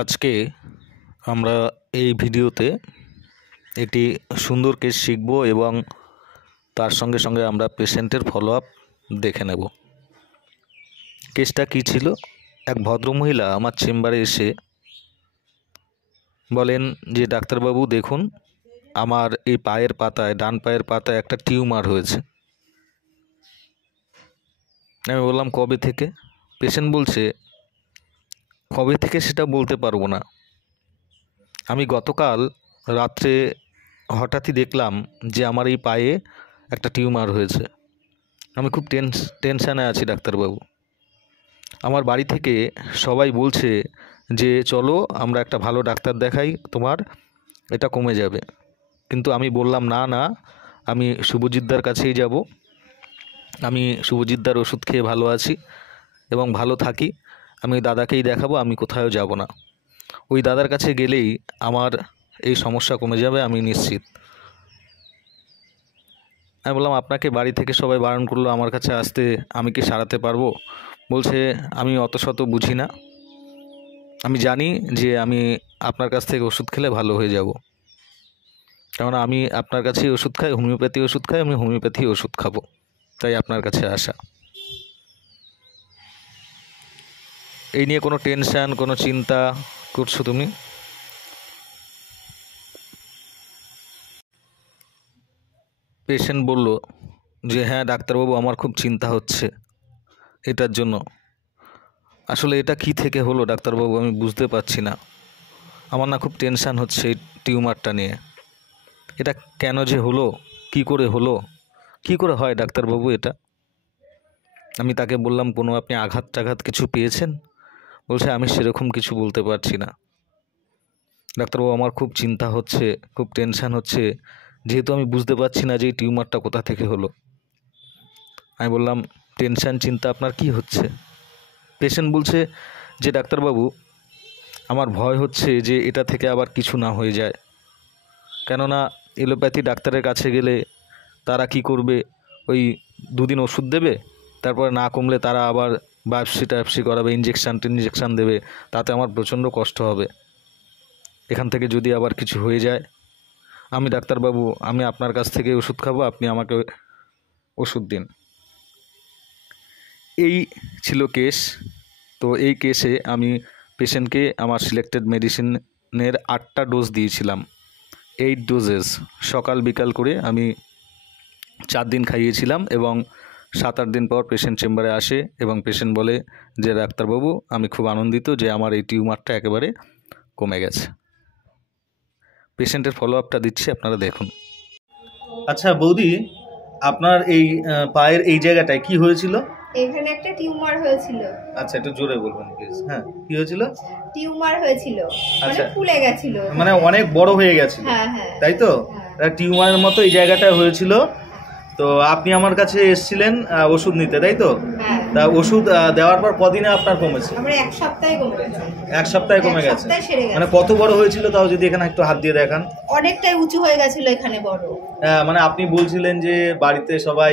আজকে আমরা এই ভিডিওতে একটি সুন্দর কেস শিখব এবং তার সঙ্গে সঙ্গে আমরা পেশেন্টের ফলো আপ দেখে নেব। কেসটা কী ছিল, এক ভদ্রমহিলা আমার চেম্বারে এসে বলেন যে ডাক্তারবাবু দেখুন, আমার এই পায়ের পাতায়, ডান পায়ের পাতায় একটা টিউমার হয়েছে। আমি বললাম কবে থেকে? পেশেন্ট বলছে কবে থেকে সেটা বলতে পারবো না, আমি গতকাল রাত্রে হঠাৎই দেখলাম যে আমার এই পায়ে একটা টিউমার হয়েছে। আমি খুব টেনশানে আছি ডাক্তারবাবু। আমার বাড়ি থেকে সবাই বলছে যে চলো আমরা একটা ভালো ডাক্তার দেখাই, তোমার এটা কমে যাবে। কিন্তু আমি বললাম না না, আমি শুভজিৎদার কাছেই যাব, আমি শুভজিৎদার ওষুধ খেয়ে ভালো আছি এবং ভালো থাকি, আমি ওই দাদাকেই দেখাবো, আমি কোথাও যাব না। ওই দাদার কাছে গেলেই আমার এই সমস্যা কমে যাবে, আমি নিশ্চিত। আমি বললাম আপনাকে বাড়ি থেকে সবাই বারণ করলো আমার কাছে আসতে, আমি কি সারাতে পারবো? বলছে আমি অত শত বুঝি না, আমি জানি যে আমি আপনার কাছ থেকে ওষুধ খেলে ভালো হয়ে যাব, কারণ আমি আপনার কাছেই ওষুধ খাই, হোমিওপ্যাথি ওষুধ খাই, আমি হোমিওপ্যাথি ওষুধ খাবো, তাই আপনার কাছে আসা। এই নিয়ে কোনো টেনশান, কোনো চিন্তা করছো তুমি? পেশেন্ট বলল যে হ্যাঁ ডাক্তারবাবু, আমার খুব চিন্তা হচ্ছে এটার জন্য। আসলে এটা কি থেকে হলো ডাক্তারবাবু, আমি বুঝতে পারছি না। আমার না খুব টেনশান হচ্ছে এই টিউমারটা নিয়ে। এটা কেন যে হলো, কি করে হলো, কি করে হয় ডাক্তারবাবু এটা? আমি তাকে বললাম কোনো আপনি আঘাত টাঘাত কিছু পেয়েছেন? বলছে আমি সেরকম কিছু বলতে পারছি না ডাক্তারবাবু, আমার খুব চিন্তা হচ্ছে, খুব টেনশান হচ্ছে, যেহেতু আমি বুঝতে পারছি না যে এই টিউমারটা কোথা থেকে হলো। আমি বললাম টেনশান চিন্তা আপনার কি হচ্ছে? পেশেন্ট বলছে যে ডাক্তারবাবু, আমার ভয় হচ্ছে যে এটা থেকে আবার কিছু না হয়ে যায়, কেননা এলোপ্যাথি ডাক্তারের কাছে গেলে তারা কি করবে, ওই দুদিন ওষুধ দেবে, তারপরে না কমলে তারা আবার বায়োপসি টায়োপসি করাবে, ইঞ্জেকশান দেবে, তাতে আমার প্রচণ্ড কষ্ট হবে। এখান থেকে যদি আবার কিছু হয়ে যায়, আমি ডাক্তারবাবু, আমি আপনার কাছ থেকে ওষুধ খাবো, আপনি আমাকে ওষুধ দিন। এই ছিল কেস। তো এই কেসে আমি পেশেন্টকে আমার সিলেক্টেড মেডিসিনের 8টা ডোজ দিয়েছিলাম, 8 ডোজেস, সকাল বিকাল করে আমি 4 দিন খাইয়েছিলাম। এবং 7-8 দিন পর পেশেন্ট চেম্বারে আসে এবং পেশেন্ট বলে যে ডাক্তারবাবু, আমি খুব আনন্দিত যে আমার এই টিউমারটা একেবারে কমে গেছে। পেশেন্টের ফলো আপটা দিচ্ছি, আপনারা দেখুন। আচ্ছা বৌদি, আপনার এই পায়ের এই জায়গাটায় কি হয়েছিল? এখানে একটা টিউমার হয়েছিল। আচ্ছা, একটু জোরে বলবেন প্লিজ। হ্যাঁ, কি হয়েছিল? টিউমার হয়েছিল, মানে আচ্ছা, ফুলে গেছিল, মানে অনেক বড় হয়ে গেছিল। হ্যাঁ হ্যাঁ, তাই তো? টিউমারের মতো এই জায়গাটায় হয়েছিল। তো আপনি আমার কাছে এসেছিলেন ওষুধ নিতে, তাই তো? হ্যাঁ। তা ওষুধ দেওয়ার পর কদিনে আপনার কমেছে? আমার 1 সপ্তাহে কমে গেছে। 1 সপ্তাহে কমে গেছে? মানে কত বড় হয়েছিল তাও যদি এখানে একটু হাত দিয়ে দেখান। অনেকটাই উঁচু হয়ে গেছিল এখানে, বড়। মানে আপনি বলছিলেন যে বাড়িতে সবাই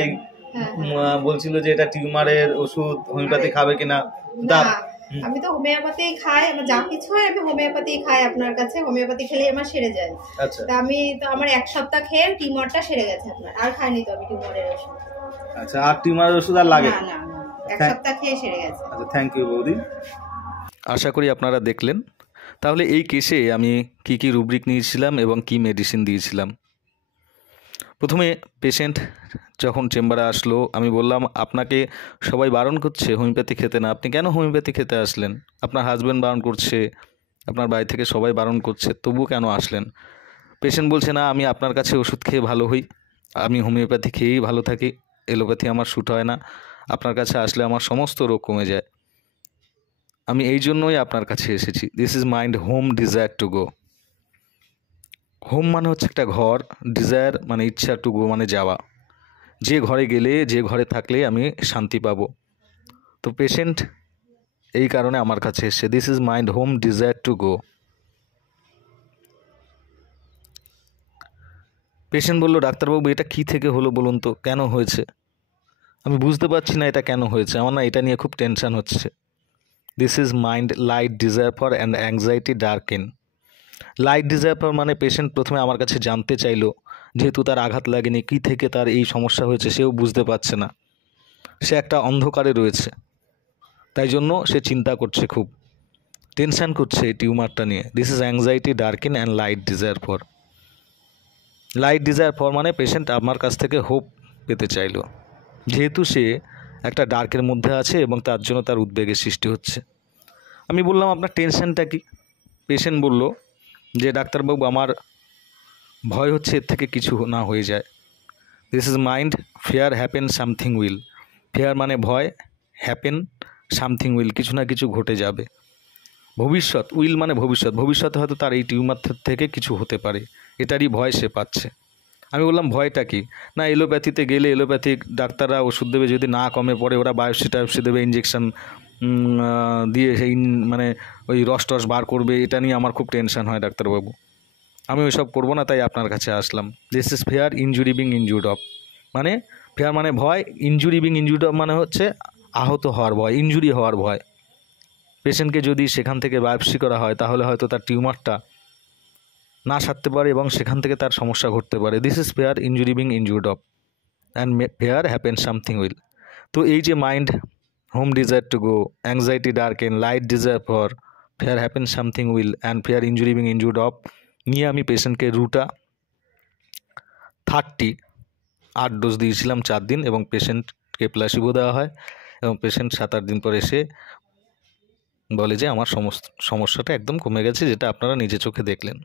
বলছিল যে এটা টিউমারের ওষুধ, হোমিওপ্যাথি খাবে কিনা। আমি তো হোমিওপ্যাথি খাই, আমার যা কিছু হয় আমি হোমিওপ্যাথি খাই আপনার কাছে, হোমিওপ্যাথি খেলে আমার সেরে যায়। আচ্ছা, তা আমি তো আমার 1 সপ্তাহ খেয়ে টিউমারটা সেরে গেছে আপনার, আর খাইনি তো আমি টিউমারের ওষুধ। আচ্ছা, আর টিউমারের ওষুধ আর লাগে না? 1 সপ্তাহ খেয়ে সেরে গেছে। আচ্ছা, থ্যাংক ইউ বৌদি। আশা করি আপনারা দেখলেন। তাহলে এই কেসে আমি কি কি রুব্রিক নিয়েছিলাম এবং কি মেডিসিন দিয়েছিলাম। প্রথমে পেশেন্ট যখন চেম্বারে আসলো, আমি বললাম আপনাকে সবাই বারণ করছে হোমিওপ্যাথি খেতে, না, আপনি কেন হোমিওপ্যাথি খেতে আসলেন? আপনার হাজব্যান্ড বারণ করছে, আপনার বাড়ি থেকে সবাই বারণ করছে, তবুও কেন আসলেন? পেশেন্ট বলছে না, আমি আপনার কাছে ওষুধ খেয়ে ভালো হই, আমি হোমিওপ্যাথি খেয়েই ভালো থাকি, এলোপ্যাথি আমার শ্যুট হয় না, আপনার কাছে আসলে আমার সমস্ত রোগ কমে যায়, আমি এই জন্যই আপনার কাছে এসেছি। This is mind home desire to go. Home মানে হচ্ছে একটা ঘর, ডিজায়ার মানে ইচ্ছা, টু গো মানে যাওয়া, যে ঘরে গেলে, যে ঘরে থাকলে আমি শান্তি পাবো। তো পেশেন্ট এই কারণে আমার কাছে এসছে, this is mind home desire to go. Patient বলল ডাক্তারবাবু, এটা কি থেকে হলো বলুন তো, কেন হয়েছে? আমি বুঝতে পারছি না এটা কেন হয়েছে, আমার না এটা নিয়ে খুব টেনশান হচ্ছে। This is mind light desire for and anxiety darken. Light desire for মানে পেশেন্ট প্রথমে আমার কাছে জানতে চাইলো, যেহেতু তার আঘাত লাগেনি, কী থেকে তার এই সমস্যা হয়েছে সেও বুঝতে পারছে না, সে একটা অন্ধকারে রয়েছে, তাই জন্য সে চিন্তা করছে, খুব টেনশান করছে এই টিউমারটা নিয়ে। This is anxiety darken and light desire for. Light desire for মানে পেশেন্ট আমার কাছ থেকে হোপ পেতে চাইলো, যেহেতু সে একটা ডার্কের মধ্যে আছে এবং তার জন্য তার উদ্বেগের সৃষ্টি হচ্ছে। আমি বললাম, আপনার টেনশনটা কি? পেশেন্ট বলল যে ডাক্তারবাবু, আমার ভয় হচ্ছে এর থেকে কিছু না হয়ে যায়। This is mind fair happen something will. Fair মানে ভয়, হ্যাপেন সামথিং উইল, কিছু না কিছু ঘটে যাবে। ভবিষ্যৎ, উইল মানে ভবিষ্যৎ, ভবিষ্যতে হয়তো তার এই টিউমার থেকে কিছু হতে পারে, এটারই ভয় সে পাচ্ছে। আমি বললাম, ভয়টা কি? না, এলোপ্যাথিতে গেলে এলোপ্যাথিক ডাক্তাররা ওষুধ দেবে, যদি না কমে পড়ে ওরা বায়োপসি টায়োপসি দেবে, ইঞ্জেকশন দিয়ে সেই মানে ওই রস টস বার করবে, এটা নিয়ে আমার খুব টেনশন হয় ডাক্তারবাবু। আমি ওইসব করবো না, তাই আপনার কাছে আসলাম। This is fear injury being injured of. মানে ফেয়ার মানে ভয়, ইনজুরি বিং ইনজুর্ড অফ মানে হচ্ছে আহত হওয়ার ভয়, ইনজুরি হওয়ার ভয়। পেশেন্টকে যদি সেখান থেকে বায়োপসি করা হয় তাহলে হয়তো তার টিউমারটা না সারতে পারে এবং সেখান থেকে তার সমস্যা ঘটতে পারে। This is fear injury being injured of and fair happen something will. তো এই যে mind home desire to go, anxiety darken, light desire for, fair happen something will and fair injury being injured of নিয়ে আমি পেশেন্টকে রুটা 30 8 dose দিয়েছিলাম 4 দিন, এবং পেশেন্টকে প্লাসিবো দেওয়া হয়, এবং পেশেন্ট 7-8 দিন পর এসে বলে যে আমার সমস্যাটা একদম কমে গেছে, যেটা আপনারা নিজে চোখে দেখলেন।